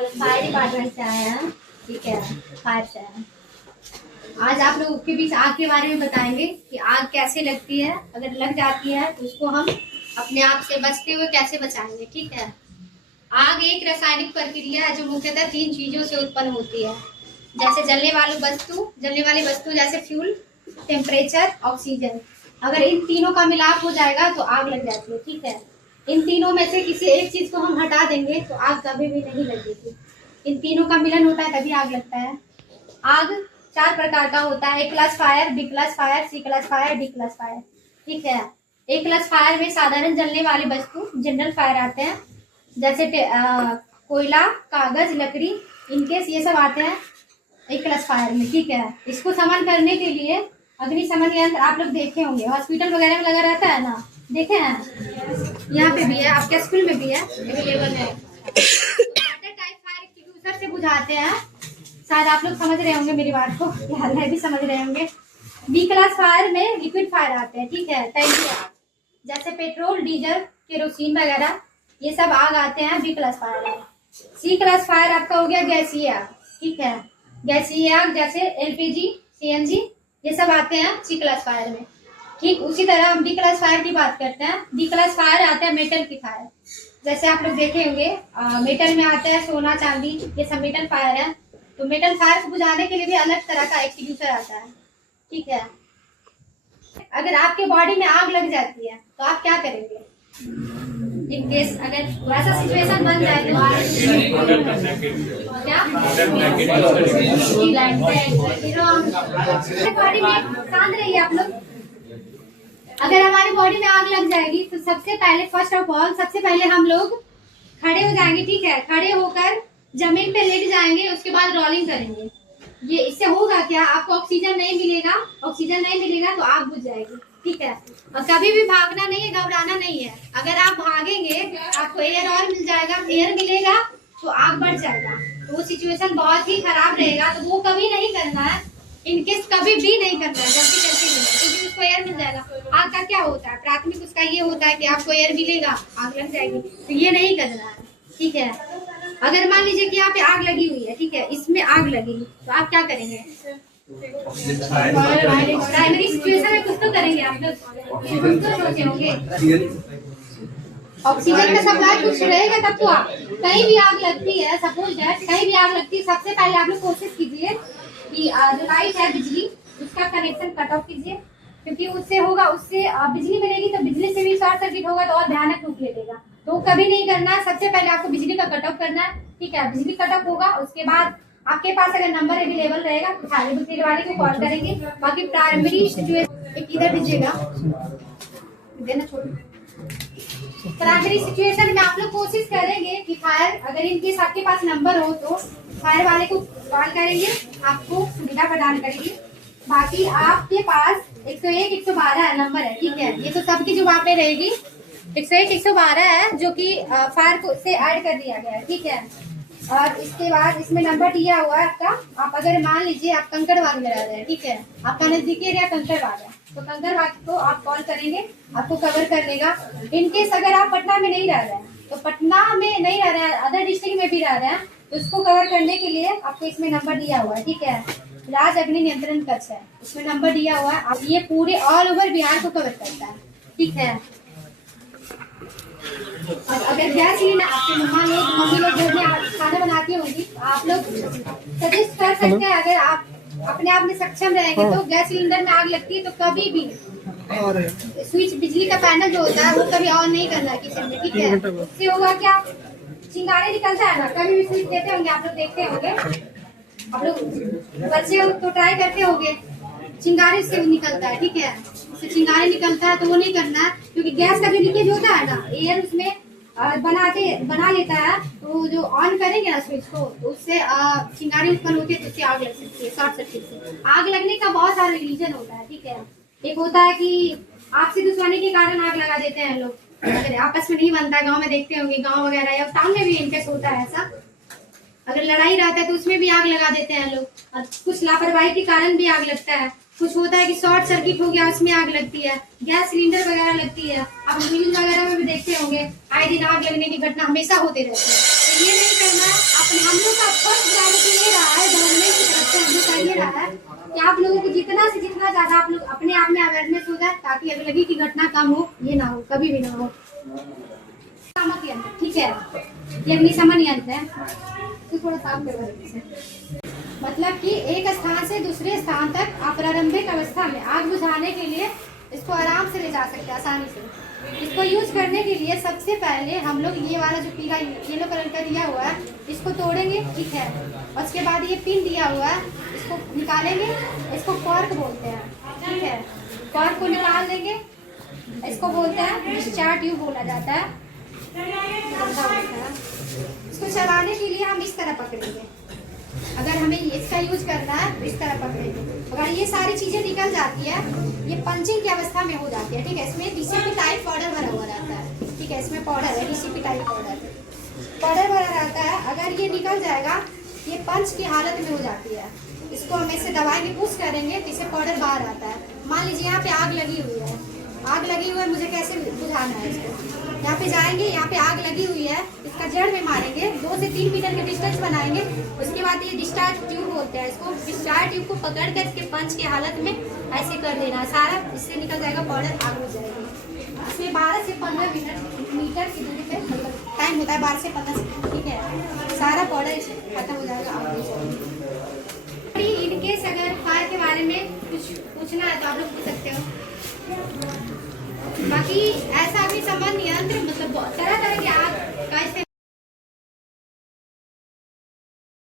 Fire department से आए हैं, ठीक है, फायर से आए हैं। आज आप लोगों के बीच आग के बारे में बताएंगे कि आग कैसे लगती है, अगर लग जाती है तो उसको हम अपने आप से बचते हुए कैसे बचाएंगे। ठीक है, आग एक रासायनिक प्रक्रिया है जो मुख्यतः 3 चीजों से उत्पन्न होती है, जैसे जलने वाली वस्तु जैसे फ्यूल, टेम्परेचर, ऑक्सीजन। अगर इन तीनों का मिलाप हो जाएगा तो आग लग जाती है। ठीक है, इन तीनों में से किसी एक चीज को हम हटा देंगे तो आग कभी भी नहीं लगेगी। इन तीनों का मिलन होता है तभी आग लगता है। आग 4 प्रकार का होता है, A class fire, B class fire, C class fire, D class fire. ठीक है, ए क्लास फायर में साधारण जलने वाली वस्तु जनरल फायर आते हैं, जैसे कोयला, कागज, लकड़ी, इनकेस ये सब आते हैं एक क्लास फायर में। ठीक है, इसको समन करने के लिए अग्निशमन यंत्र आप लोग देखे होंगे, हॉस्पिटल वगैरह में लगा रहता है ना, देखे हैं? यहाँ पे भी है, आपके स्कूल में भी है, अवेलेबल है। वाटर टाइप फायर एक्सटिंग्विशर से बुझाते हैं, शायद आप लोग समझ रहे होंगे मेरी बात को, भी समझ रहे होंगे। बी क्लास फायर में लिक्विड फायर आते हैं। ठीक है, तैलीय आग जैसे पेट्रोल, डीजल, केरोसिन वगैरह, ये सब आग आते हैं बी क्लास फायर में। सी क्लास फायर आपका हो गया गैसीय आग। ठीक है, गैसीय आग जैसे एलपीजी, सीएनजी, ये सब आते हैं सी क्लास फायर में। ठीक उसी तरह हम डी क्लास फायर की बात करते हैं। डी क्लास फायर आता है मेटल की फायर, जैसे आप लोग देखे होंगे मेटल में आता है सोना, चांदी, ये सब मेटल फायर है। तो मेटल फायर को बुझाने के लिए भी अलग तरह का एक्सटिंग्विशर आता है। ठीक है, अगर आपके बॉडी में आग लग जाती है तो आप क्या करेंगे? इन केस अगर वैसा सिचुएशन बन जाए तो क्या बॉडी में शांत रहिए आप लोग। अगर हमारी बॉडी में आग लग जाएगी तो सबसे पहले फर्स्ट ऑफ ऑल सबसे पहले हम लोग खड़े हो जाएंगे। ठीक है, खड़े होकर जमीन पे लेट जाएंगे, उसके बाद रोलिंग करेंगे। ये इससे होगा क्या, आपको ऑक्सीजन नहीं मिलेगा तो आग बुझ जाएगी। ठीक है, और कभी भी भागना नहीं है, घबराना नहीं है। अगर आप भागेंगे आपको एयर और मिल जाएगा, एयर मिलेगा तो आग बढ़ जाएगा, तो वो सिचुएशन बहुत ही खराब रहेगा। तो वो कभी नहीं करना है, इनकेस कभी भी नहीं करना है, जल्दी करके मिलेगा क्योंकि उसको एयर मिल जाएगा। आग का क्या होता है, प्राथमिक उसका ये होता है कि आपको एयर मिलेगा, आग लग जाएगी, तो ये नहीं करना है। ठीक है, अगर मान लीजिए कि यहाँ पे आग लगी हुई है, ठीक है, इसमें आग लगेगी तो आप क्या करेंगे? प्राइमरी सिचुएशन में कुछ तो करेंगे आप लोग, कुछ तो सोचे होंगे। ऑक्सीजन का सप्लाई कुछ रहेगा तब तो आप कहीं भी आग लगती है, सपोज दैट कहीं भी आग लगती है, सबसे पहले आप लोग कोशिश कीजिए कि जो लाइट है बिजली, उसका कनेक्शन कट ऑफ कीजिए, क्योंकि उससे होगा, उससे बिजली मिलेगी तो बिजली से भी शॉर्ट सर्किट होगा तो और भयानक रूप ले लेगा। तो कभी नहीं करना है, सबसे पहले आपको बिजली का कट ऑफ करना है। ठीक है, बिजली कट ऑफ होगा, उसके बाद आपके पास अगर नंबर अवेलेबल रहेगा तो फायर ब्रिगेड वाले को कॉल करेंगे। बाकी प्राइमरी सिचुएशन इधर दीजिएगा, देना छोड़। प्राइमरी सिचुएशन में आप लोग कोशिश करेंगे कि फायर, अगर इनकेस आपके पास नंबर हो तो फायर वाले को कॉल करेंगे, आपको सुविधा प्रदान करेंगे। बाकी आपके पास 101 112 नंबर है। ठीक है, ये तो सबकी जुबान पे रहेगी। 101 112 है जो कि फायर को से ऐड कर दिया गया है। ठीक है, और इसके बाद इसमें नंबर दिया हुआ है आपका। आप अगर मान लीजिए आप कंकड़बाग में रह रहे हैं, ठीक है, आपका नजदीकी एरिया कंकड़बाग है, तो कंकड़बाग को आप कॉल करेंगे, आपको कवर कर लेगा। इनकेस अगर आप पटना में नहीं रह रहे हैं, तो पटना में नहीं रह रहे हैं, अदर डिस्ट्रिक्ट में भी रह रहे हैं, तो इसको कवर करने के लिए आपको इसमें नंबर दिया हुआ है। ठीक है, राज्य अग्नि नियंत्रण कक्ष है, इसमें नंबर दिया हुआ है। अब ये पूरे ऑल ओवर बिहार को कवर करता है। ठीक है, और अगर गैस सिलेंडर आपके मम्मी लोग घर में खाना बनाती होंगी, आप लोग सजेस्ट कर सकते हैं, अगर आप अपने आप में सक्षम रहेंगे तो गैस सिलेंडर में आग लगती है तो कभी भी स्विच, बिजली का पैनल जो होता है वो कभी ऑन नहीं करना है किचन में। ठीक है, उससे होगा क्या, चिंगारी निकलता है ना, कभी भी स्विच देते होंगे आप लोग, देखते होंगे आप लोग, बच्चे तो ट्राई करते होंगे, चिंगारी से भी निकलता है। ठीक है, उससे चिंगारी निकलता है तो वो नहीं करना है, क्योंकि गैस का जो लीकेज होता है ना, एयर उसमें बना लेता है, तो जो ऑन करेंगे ना स्विच को, तो उससे चिंगारी उत्पन्न होती है, तो उससे आग लग सकती है, शॉर्ट सर्किट से। आग लगने का बहुत सारा रीजन होता है। ठीक है, एक होता है कि आपसी दुश्मनी के कारण आग लगा देते हैं लोग, अगर आपस में नहीं बनता है, गाँव में देखते होंगे, गाँव वगैरह या टाउन में भी इनकेस होता है ऐसा, अगर लड़ाई रहता है तो उसमें भी आग लगा देते हैं लोग, और कुछ लापरवाही के कारण भी आग लगता है। कुछ होता है कि शॉर्ट सर्किट हो गया, उसमें आग लगती है, गैस सिलेंडर वगैरह लगती है, आप न्यूज वगैरह में भी देखते होंगे, आए दिन आग लगने की घटना हमेशा होते रहती है। तो ये नहीं करना है, आप हम लोग का फर्स्ट प्रायोरिटी ये रहा है, गवर्नमेंट की तरफ से हम लोग का ये रहा है कि आप लोगों को जितना से जितना ज्यादा आप लोग अपने आप में अवेयरनेस हो जाए, ताकि अगलगी की घटना कम हो, ये ना हो, कभी भी ना हो। ठीक है, ये अग्निशमन यंत्र है, तो थोड़ा साफ करवा। मतलब कि एक स्थान से दूसरे स्थान तक अप्रारंभिक अवस्था में आग बुझाने के लिए इसको आराम से ले जा सकते हैं, आसानी से। इसको यूज करने के लिए सबसे पहले हम लोग ये वाला जो पीला येलो कलर का दिया हुआ है इसको तोड़ेंगे, ठीक है। और उसके बाद ये पिन दिया हुआ है, इसको निकालेंगे, इसको कॉर्क बोलते हैं, ठीक है। कॉर्क को निकाल देंगे, इसको बोलते हैं डिस्चार्ज ट्यूब बोला जाता है। इसको चलाने के लिए हम इस तरह पकड़ेंगे, अगर हमें इसका यूज करना है तो इस तरह पकड़ेंगे। अगर ये सारी चीजें निकल जाती है, ये पंचिंग की अवस्था में हो जाती है, ठीक है। इसमें डीसीपी टाइप पाउडर भरा हुआ रहता है, ठीक है। इसमें पाउडर है, डीसीपी टाइप पाउडर भरा रहता है। अगर ये निकल जाएगा, ये पंच की हालत में हो जाती है। इसको हम ऐसे दबाएंगे, पुश करेंगे तो इसे पाउडर बाहर आता है। मान लीजिए यहाँ पे आग लगी हुई है, आग लगी हुई है, मुझे कैसे बुझाना है इसको। यहाँ पे जाएंगे, यहाँ पे आग लगी हुई है, इसका जड़ में मारेंगे, 2 से 3 मीटर के डिस्टेंस बनाएंगे। उसके बाद ये डिस्चार्ज ट्यूब बोलते हैं इसको, डिस्चार्ज ट्यूब को पकड़ कर इसके पंच की हालत में ऐसे कर देना सारा, इससे निकल जाएगा पाउडर, आग हो जाएगी। इसमें 12 से 15 मीटर की दूरी पे मतलब टाइम होता है, 12 से 15 सेकंड, ठीक है। सारा पाउडर खत्म हो जाएगा, आग हो जाएगी। इनकेस अगर फायर के बारे में कुछ पूछना है तो आप लोग पूछ सकते हो। बाकी ऐसा अभी सामान्य यंत्र मतलब तरह तरह के आग का